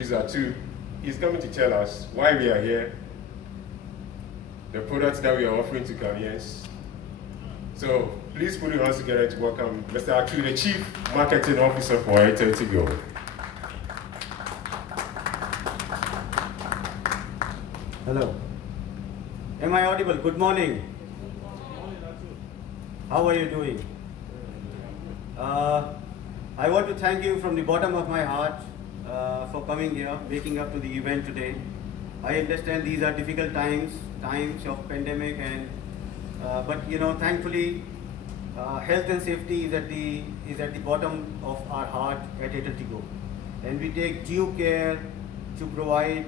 Zatu, he's coming to tell us why we are here, the products that we are offering to Ghanaians. So please put your hands together to welcome Mr. Atu, the Chief Marketing Officer for Airtel Tigo. Hello. Am I audible? Good morning. How are you doing? I want to thank you from the bottom of my heart for coming here, waking up to the event today. I understand these are difficult times of pandemic, and but thankfully, health and safety is at the bottom of our heart at Airtel Tigo, and we take due care to provide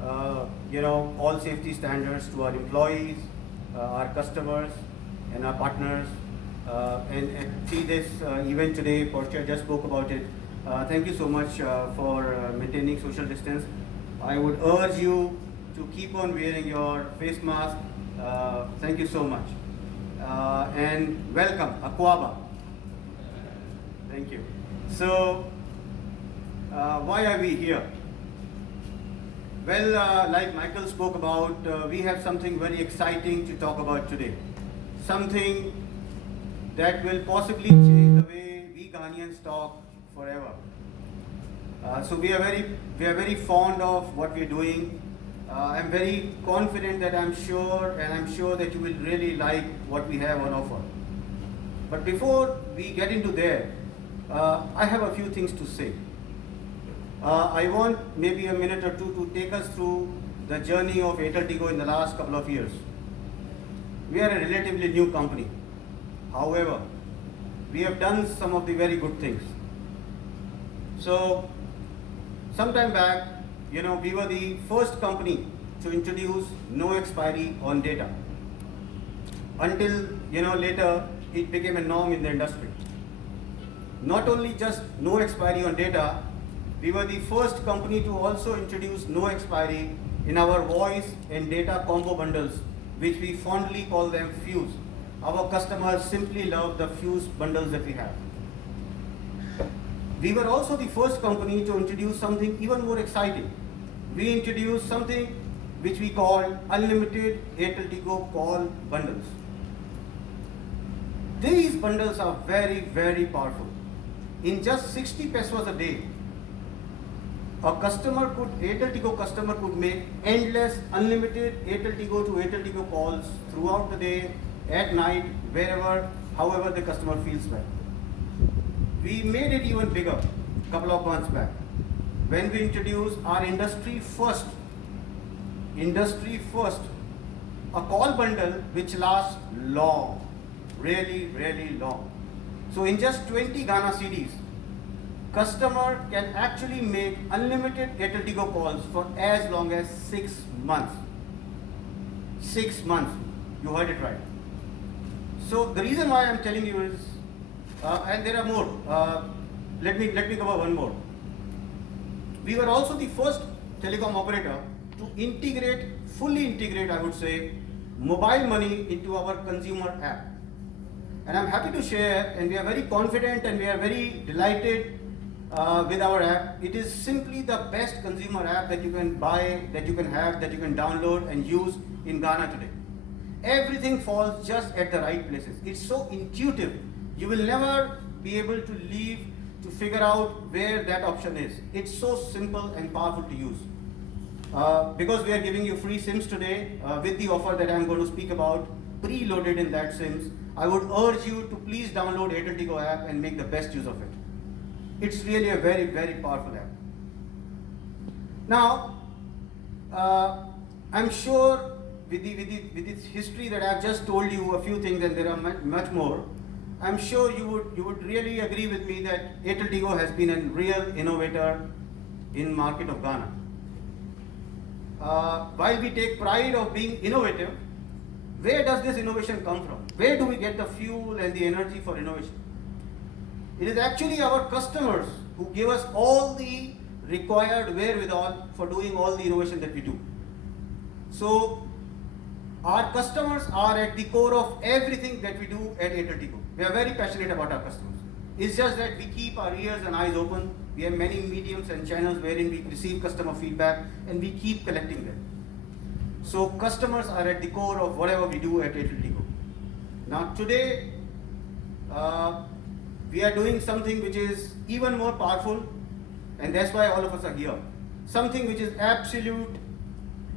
all safety standards to our employees, our customers, and our partners. And see this event today, Portia just spoke about it. Thank you so much for maintaining social distance. I would urge you to keep on wearing your face mask. Thank you so much. And welcome, Akwaba. Thank you. So, why are we here? Well, like Michael spoke about, we have something very exciting to talk about today. Something that will possibly change the way we Ghanaians talk forever. So we are very fond of what we are doing. I'm very confident that I'm sure that you will really like what we have on offer. But before we get into there, I have a few things to say. I want maybe a minute or two to take us through the journey of Airtel Tigo in the last couple of years. We are a relatively new company. However, we have done some of the very good things. So, sometime back, we were the first company to introduce no expiry on data. Until, later it became a norm in the industry. Not only just no expiry on data, we were the first company to also introduce no expiry in our voice and data combo bundles, which we fondly call them Fuse. Our customers simply love the Fuse bundles that we have. We were also the first company to introduce something even more exciting. We introduced something which we call Unlimited Airtel Tigo Call Bundles. These bundles are very, very powerful. In just 60 pesos a day, Airtel Tigo customer could make endless, unlimited Airtel Tigo to Airtel Tigo calls throughout the day, at night, wherever, however the customer feels like. We made it even bigger a couple of months back when we introduced our industry first, a call bundle which lasts long, really, really long. So in just 20 Ghana cedis, customer can actually make unlimited Airtel Tigo calls for as long as 6 months. 6 months, you heard it right. So the reason why I'm telling you is, and there are more. Let me cover one more. We were also the first telecom operator to fully integrate, I would say, mobile money into our consumer app. And I'm happy to share, and we are very confident and we are very delighted with our app. It is simply the best consumer app that you can buy, that you can have, that you can download and use in Ghana today. Everything falls just at the right places. It's so intuitive. You will never be able to leave to figure out where that option is. It's so simple and powerful to use. Because we are giving you free SIMs today with the offer that I'm going to speak about, preloaded in that SIMs, I would urge you to please download Airtel Tigo app and make the best use of it. It's really a very, very powerful app. Now, I'm sure with this history that I've just told you a few things, and there are much more, I'm sure you would really agree with me that Airtel Tigo has been a real innovator in market of Ghana. While we take pride of being innovative, where does this innovation come from? Where do we get the fuel and the energy for innovation? It is actually our customers who give us all the required wherewithal for doing all the innovation that we do. So, our customers are at the core of everything that we do at Airtel Tigo. We are very passionate about our customers. It's just that we keep our ears and eyes open We have many mediums and channels wherein we receive customer feedback and we keep collecting them. So customers are at the core of whatever we do at Airtel Tigo. Now today, we are doing something which is even more powerful, and that's why all of us are here. Something which is absolute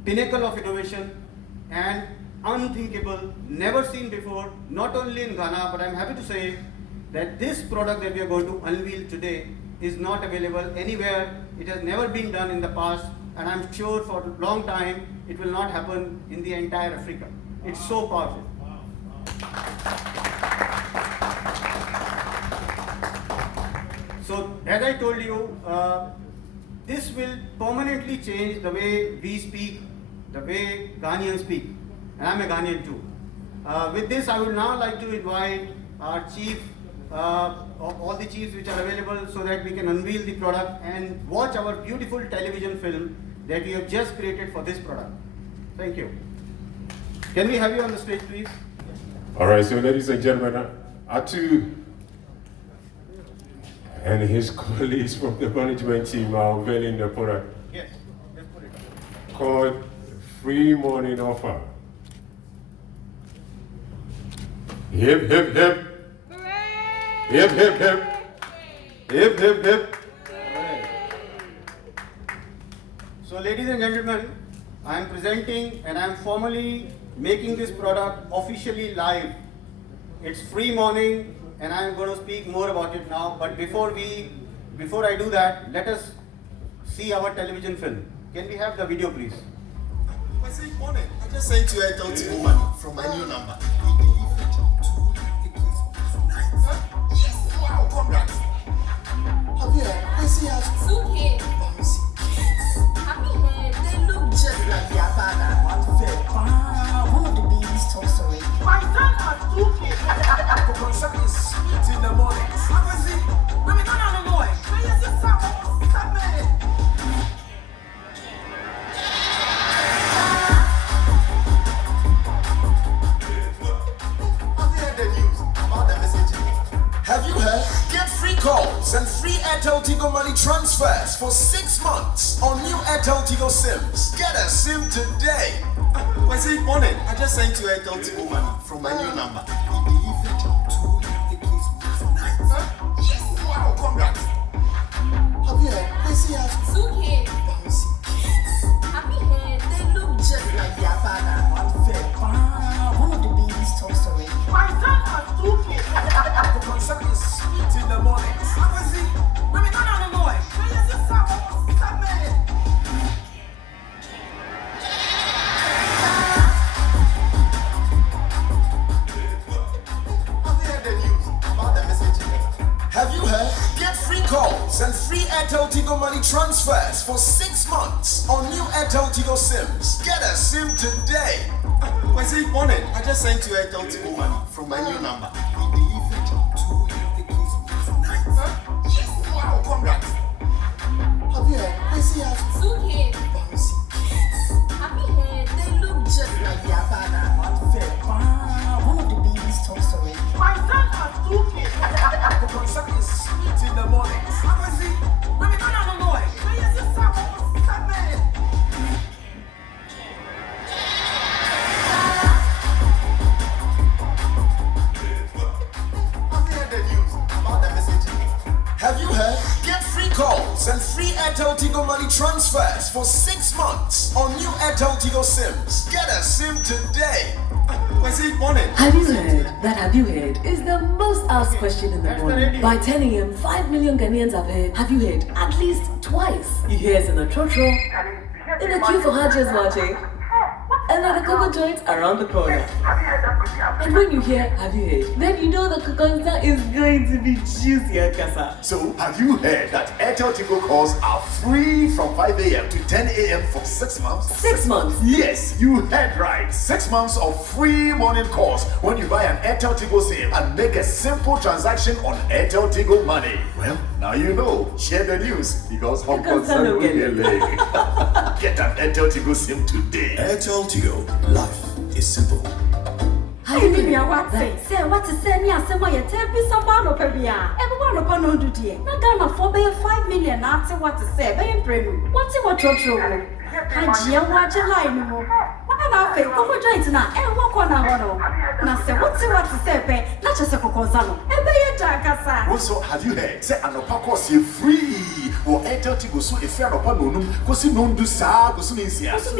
pinnacle of innovation and unthinkable, never seen before, not only in Ghana, but I'm happy to say that this product that we are going to unveil today is not available anywhere. It has never been done in the past, and I'm sure for a long time it will not happen in the entire Africa. It's so powerful. So as I told you, this will permanently change the way we speak, the way Ghanaians speak. And I'm a Ghanaian too. With this, I would now like to invite our chief, all the chiefs which are available, so that we can unveil the product and watch our beautiful television film that we have just created for this product. Thank you. Can we have you on the stage, please? All right, so ladies and gentlemen, Atu and his colleagues from the management team are unveiling the product. Yes, let's put it on. Called Free Morning Offer. Hip, hip, hip. Hip, hip, hip. Hip, hip, hip. So ladies and gentlemen, I am presenting and I am formally making this product officially live. It's Free Morning and I am going to speak more about it now. But before I do that, let us see our television film. Can we have the video, please? Morning. I just sent you Airtel Tigo money from my new number. Yes, wow, congrats. Have you heard? I see us. 2K. Have you heard? They look just like their father. One of the babies talks already. My son has 2K. My son is sweet in the morning. How is he? No. Where is your son? Have you heard? Get free calls and free Airtel Tigo money transfers for 6 months on new Airtel Tigo SIMs. Get a SIM today. Wednesday morning, I just sent you Airtel Tigo money from my new number. Yes, wow, congrats. Have you heard? I see us. 2K. Have you heard? They look just like their father. One of the babies talks already. My son has 2K. My son is sweet in the morning. How is he? No. Where is your son? Have you heard? Get free calls and free Airtel Tigo money transfers for 6 months on new Airtel Tigo SIMs. Get a SIM today. Wednesday morning, I just sent you Airtel Tigo money from my new number. Yes, wow, congrats. Have you heard? I see us. 2K. Have you heard? They look just like their father. One of the babies talks already. My son has 2K. My son is sweet in the morning. How is he? No. Where is your son? Have you heard? Get free calls and free Airtel Tigo money transfers for 6 months on new Airtel Tigo SIMs. Get a SIM today. Wednesday morning. Have you heard? That have you heard is the most asked question in the That's the morning. radio. By 10 a.m., 5 million Ghanaians have you heard at least twice. You hear us in the trotro, in the queue for Hajia's Marche, and at the cocoa joints around the corner. And when you hear have you heard, then you know the Kokonza is going to be juicy at Kasa. So, have you heard that Airtel Tigo calls are free from 5 a.m. to 10 a.m. for 6 months? 6 months. Yes, you heard right. 6 months of free morning calls when you buy an Airtel Tigo SIM and make a simple transaction on Airtel Tigo Money. Well, now you know. Share the news because Hong Kong Kokonza no get it. Get an Airtel Tigo SIM today. Airtel Tigo. Life is simple. I mean, you what say what is saying? Yes, some way, tell me some one of everyone upon on duty. Not gonna for 5 million. Not what to say, by premium. What's what you're true? And you watch a line. And I feel come join now and walk on a now say what's what to say, not just a cocosano. And by a jackasa. Also, have you heard? Say, an opacos you free or Airtel Tigo so if you're upon no, because you don't do sa, because means yes.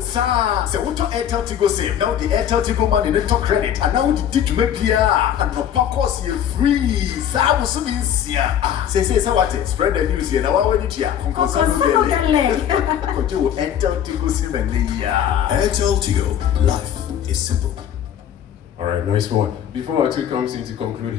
Sa, say what to Airtel Tigo save. Now the Airtel Tigo money they talk credit, and now the did make here and opacos you free. Sa, because means yeah. Ah, say what? Spread the news here. Now I want it here. Cocosano get leg. Continue Airtel Tigo save and yeah. Airtel Tigo, life is simple. All right, nice one. Before our two comes in to conclude.